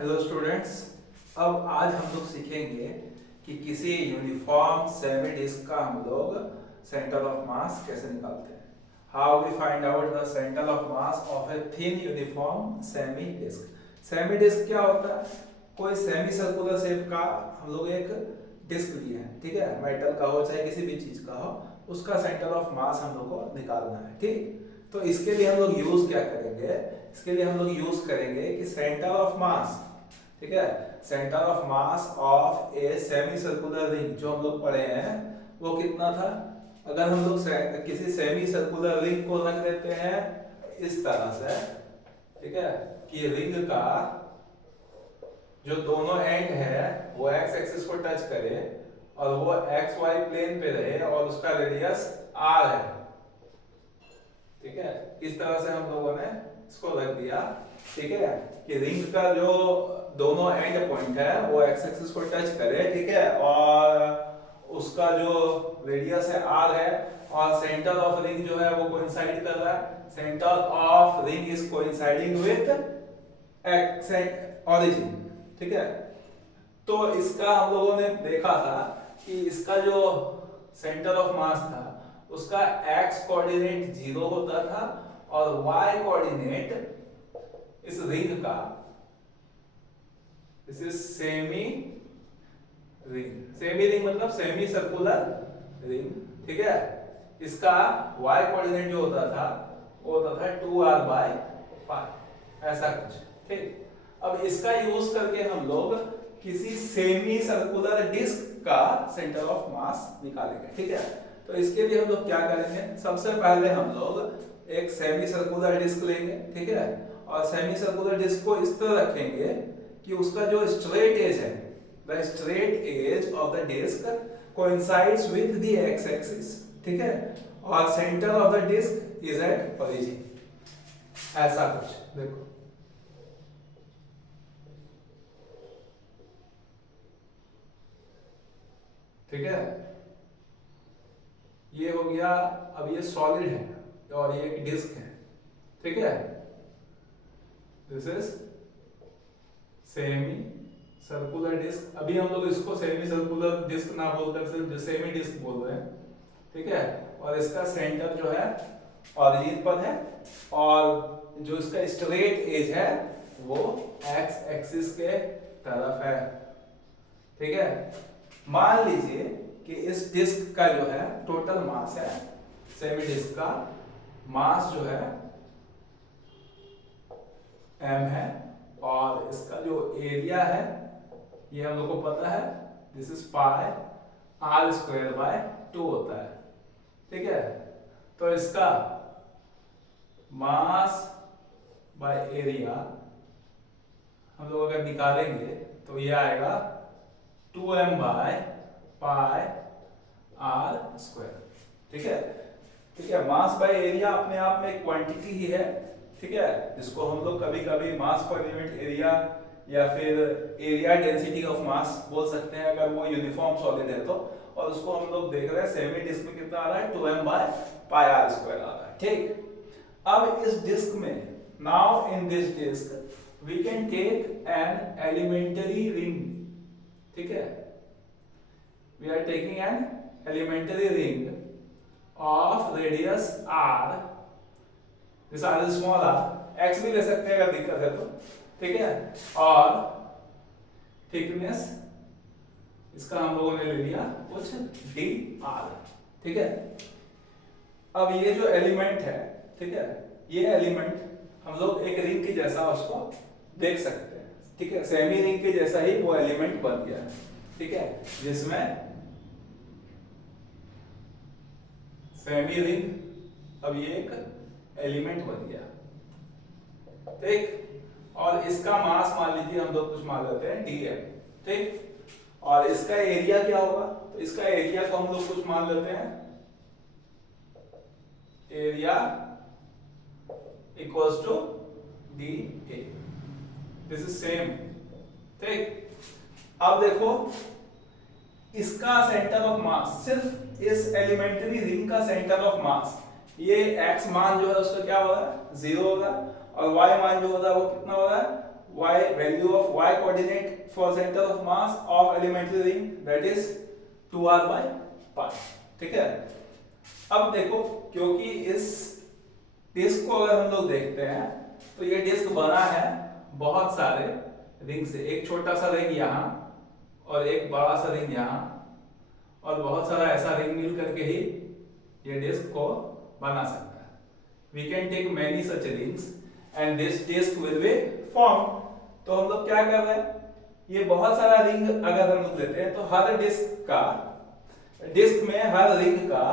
Hello students. अब आज हम लोग सीखेंगे कि किसी यूनिफॉर्म सेमी डिस्क का हम लोग सेंटर ऑफ मास कैसे निकालते हैं। How we find out the centre of mass of a thin uniform semi disc. Semi disc क्या होता है? कोई सेमी सर्कुलर शेप का हम लोग एक डिस्क लिए हैं, ठीक है, मेटल का हो चाहे किसी भी चीज का हो, उसका सेंटर ऑफ मास हम लोग को निकालना है। ठीक, तो इसके लिए हम लोग यूज क्या करेंगे? इसके लिए हम लोग यूज करेंगे कि सेंटर ऑफ मास, ठीक है, centre of mass of a semi circular ring जो हम लोग पढ़े हैं वो कितना था? अगर हम लोग किसी सेमी सर्कुलर रिंग को रख देते हैं इस तरह से, ठीक है, कि रिंग का जो दोनों एंड है वो एक्स एक्सिस को टच करे और वो एक्स वाई प्लेन पे रहे और उसका रेडियस आर है, ठीक है, इस तरह से हम लोगों ने इसको रख दिया, ठीक है, कि रिंग का जो दोनों एंड पॉइंट है वो एक्स एक्सिस को टच करे, ठीक है, और उसका जो रेडियस है आर है और सेंटर ऑफ रिंग जो है वो कोइंसाइड कर रहा है, centre of ring is coinciding with x origin, ठीक है। तो इसका हम लोगों ने देखा था कि इसका जो सेंटर ऑफ मास था उसका x कोऑर्डिनेट 0 होता था और y कोऑर्डिनेट इस रिंग का, this is semi ring, semi ring मतलब सेमी सर्कुलर रिंग, ठीक है, इसका y कोऑर्डिनेट जो होता था वो होता था 2r/π, ऐसा कुछ, ठीक। अब इसका यूज करके हम लोग किसी सेमी सर्कुलर डिस्क का सेंटर ऑफ मास निकालेंगे, ठीक है। तो इसके लिए हम लोग क्या करेंगे? सबसे पहले हम लोग एक सेमी सर्कुलर डिस्क लेंगे, ठीक है, और सेमी सर्कुलर डिस्क को इस तरह रखेंगे कि उसका जो स्ट्रेट एज है, the straight edge of the disc coincides with the x axis, ठीक है, और centre of the disc is at origin, ऐसा कुछ। देखो ठीक है, ये हो गया। अब ये सॉलिड है और ये एक डिस्क है, ठीक है, this is semi circular disc. अभी हम लोग इसको सेमी सर्कुलर डिस्क ना बोलकर सिर्फ सेमी डिस्क बोल रहे हैं, ठीक है, और इसका सेंटर जो है ऑरिजिन पर है और जो इसका स्ट्रेट एज है वो एक्स एक्सिस के तरफ है, ठीक है। मान लीजिए कि इस डिस्क का जो है टोटल मास है, सेमी डिस्क का मास जो है m है और इसका जो एरिया है ये हम लोग को पता है, दिस इज पाई r² / 2 होता है, ठीक है। तो इसका मास बाय एरिया हम लोग अगर निकालेंगे तो ये आएगा 2m/π r², ठीक है, ठीक है। मास बाय एरिया अपने आप में एक क्वांटिटी ही है, ठीक है, जिसको हम लोग कभी कभी मास पर यूनिट एरिया या फिर एरिया डेंसिटी ऑफ मास बोल सकते हैं अगर वो यूनिफॉर्म सॉलिड है तो। और उसको हम लोग देख रहे हैं सेमी डिस्क में कितना आ रहा है, 2m/π r² आ रहा है, ठीक। अब इस डिस्क में, now in this disc we can take an elementary ring, ठीक है, we are taking an elementary ring of radius r, this r is small r, x भी ले सकते हैं अगर दिक्कत है तो, ठीक है, और थिकनेस इसका हम लोगों ने ले लिया कुछ dr, ठीक है। अब ये जो एलिमेंट है, ठीक है, ये एलिमेंट हम लोग एक रिंग के जैसा उसको देख सकते हैं, ठीक है, सेमी रिंग के जैसा ही वो एलिमेंट बन गया है, ठीक है, जिसमें सेमी रिंग अब ये एक एलिमेंट बन गया, ठीक। और इसका मास मान लीजिए हम लोग कुछ मान लेते हैं dm, ठीक, और इसका एरिया क्या होगा? तो इसका एरिया को हम लोग कुछ मान लेते हैं, area equals to dA, this is same, ठीक। अब देखो इसका सेंटर ऑफ मास, सिर्फ इस एलिमेंट्री रिंग का सेंटर ऑफ मास, ये x मान जो है उसका क्या होगा, 0 होगा, और y मान जो होगा वो कितना होगा, value of y coordinate for center of mass of elementary ring, that is 2r by pi. ठीक है, अब देखो क्योंकि इस डिस्क को अगर हम लोग देखते हैं तो ये डिस्क बना है बहुत सारे रिंग से, एक छोटा सा रिंग यहाँ और एक बड़ा सा रिंग यहाँ और बहुत सारा ऐसा रिंग मिल करके ही ये डिस्क को बना सकता है. We can take many such rings and this disk will be formed. तो हम लोग क्या कर रहे हैं, ये बहुत सारा रिंग अगर हम लोग लेते हैं तो हर डिस्क में हर रिंग का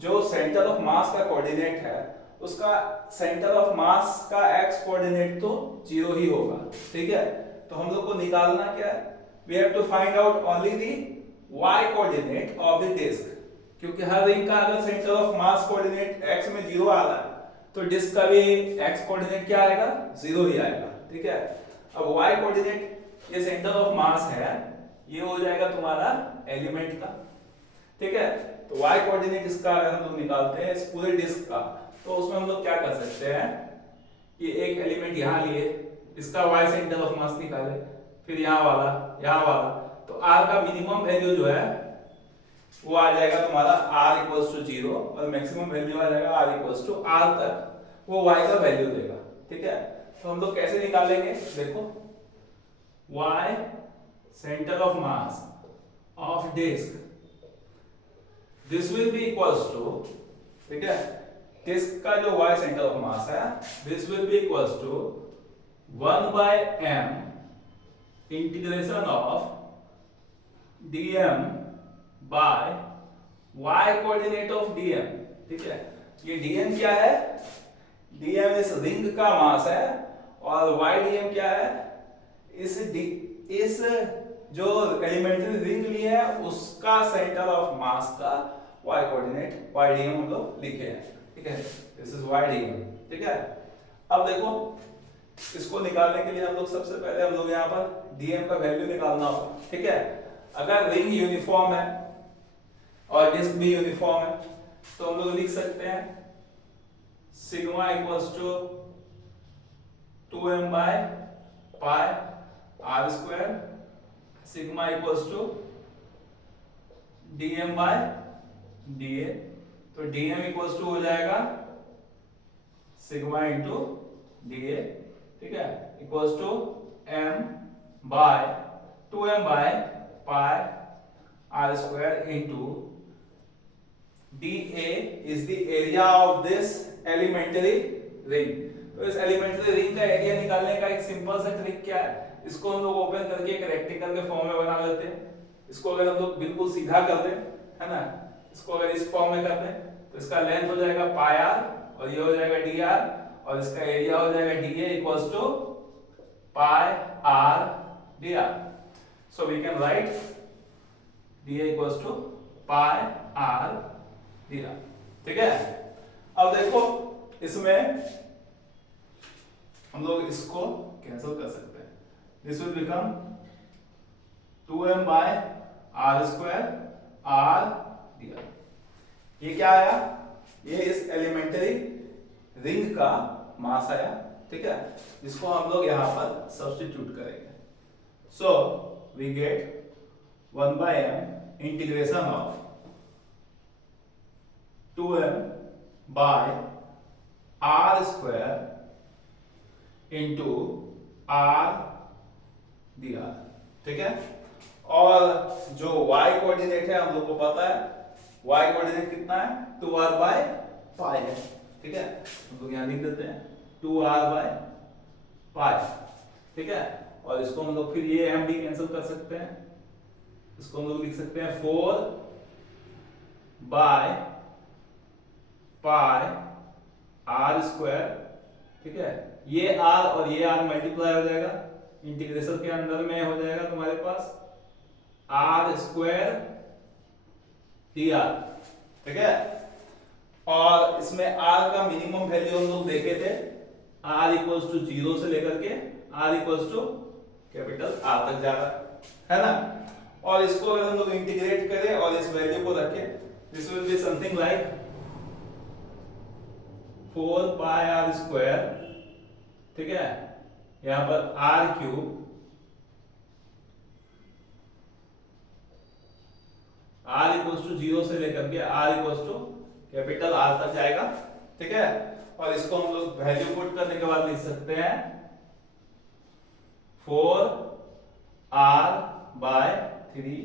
जो सेंटर ऑफ मास का कोऑर्डिनेट है उसका सेंटर ऑफ मास का x कोऑर्डिनेट तो 0 ही होगा. ठीक है, तो हम लोग को निकालना क्या है, we have to find out only the y coordinate of the disc, क्योंकि हर रिंग का अगर centre of mass coordinate x में 0 आ रहा है तो डिस्क का भी x कोऑर्डिनेट क्या आएगा, 0 ही आएगा. ठीक है, अब y कोऑर्डिनेट ये सेंटर ऑफ मास है, ये हो जाएगा तुम्हारा एलिमेंट का. ठीक है, तो y कोऑर्डिनेट इसका अगर हम लोग निकालते हैं इस पूरे डिस्क का, तो उसमें हम लोग क्या कर सकते हैं, ये एक एलिमेंट यहाँ लिए, इसका y सेंटर ऑफ मास निकाले, फिर यहाँ वाला, तो r का मिनिमम वैल्यू जो है वो आ जाएगा तुम्हारा r इक्वल्स टू 0 और मैक्सिमम वैल्यू आ जाएगा r इक्वल्स टू r तक, वो y का वैल्यू देगा. ठीक है, तो हम लोग कैसे निकालेंगे, देखो y centre of mass of disc, this will be equals to, ठीक है, डिस्क का जो y सेंटर ऑफ मास है this will be equals to 1 by m integration of dm by y coordinate of dm. ठीक है, ये dm क्या है, dm इस रिंग का मास है और y dm क्या है, इस जो एलिमेंट्री रिंग ली है उसका सेंटर ऑफ मास का y कोऑर्डिनेट y dm हम लोग लिखे हैं. ठीक है, दिस इज y dm. ठीक है, अब देखो इसको निकालने के लिए हम लोग सबसे पहले हम लोग यहाँ पर dm का वैल्यू निकालना होगा. ठीक है, अगर रिंग यूनिफॉर्म है और डिस्क भी यूनिफॉर्म है तो हम लोग लिख सकते हैं sigma equals to 2m by pi r square, sigma equals to dm by da. तो dm इक्वल्स टू हो जाएगा सिग्मा इंटू da. ठीक है, equals to m by 2m by pi r square into dA is the area of this elementary ring. तो इस elementary ring का area निकालने का एक सिंपल सा ट्रिक क्या है, इसको हम लोग ओपन करके एक रेक्टेंगल के फॉर्म में बना लेते हैं. इसको अगर हम लोग बिल्कुल सीधा कर दें, है ना, इसको अगर इस फॉर्म में कर दें तो इसका लेंथ हो जाएगा पाई r और ये हो जाएगा dr और इसका एरिया हो जाएगा dA equals to pi r dr. So we can write dA equals to pi r dr. ठीक है, अब देखो इसमें हम लोग इसको कैंसिल कर सकते हैं. This will become 2m by r square r dr. ये क्या आया, ये इस एलिमेंट्री रिंग का मास आया. ठीक है, जिसको हम लोग यहाँ पर सब्स्टिट्यूट करेंगे. So we get 1 by m integration of 2m by r square into r dr. ठीक है, और जो y कोऑर्डिनेट है हम लोग को पता है, y कोऑर्डिनेट कितना है, 2r by pi है. ठीक है, हम लोग यहाँ लिख देते हैं 2r by pi. ठीक है, और इसको हम लोग फिर ये m भी कैंसिल कर सकते हैं, इसको हम लोग लिख सकते हैं 4 by पाई r स्क्वायर. ठीक है, ये r और ये r मल्टीप्लाई हो जाएगा, इंटीग्रेशन के अंदर में हो जाएगा तुम्हारे पास r स्क्वायर dr. ठीक है, और इसमें r का मिनिमम वैल्यू हम लोग देखे थे, r इक्वल्स टू 0 से लेकर के r equals to capital R तक जा रहा है ना. और इसको अगर हम लोग इंटीग्रेट करें और इस वैल्यू को रखें, this will be something like 4 pi r square, ठीक है, यहां पर r cube r equals to 0 से लेकर के r equals to capital R तक जाएगा, ठीक है। और इसको हम लोग वैल्यू पुट करने के बाद लिख सकते हैं 4 r by 3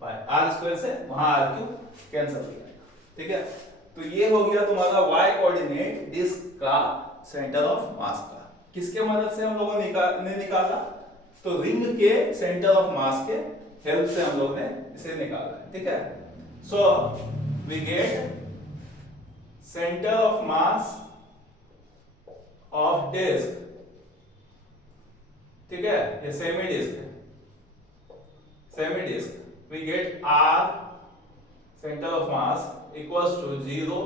pi, r square से वहां आर क्यूब कैंसिल हो जाएगा, ठीक है। तो ये हो गया तुम्हारा y कोऑर्डिनेट डिस्क का सेंटर ऑफ मास का। किसके मदद से हम लोगों ने निकाला? तो रिंग के सेंटर ऑफ मास के हेल्प से हम लोग ने इसे निकाला है, ठीक है। So we get centre of mass of disc, ठीक है, ये सेमी डिस्क है, semi disc. We get r centre of mass equals to 0,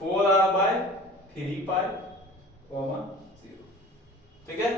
4r by 3 pi, 0, ठीक है।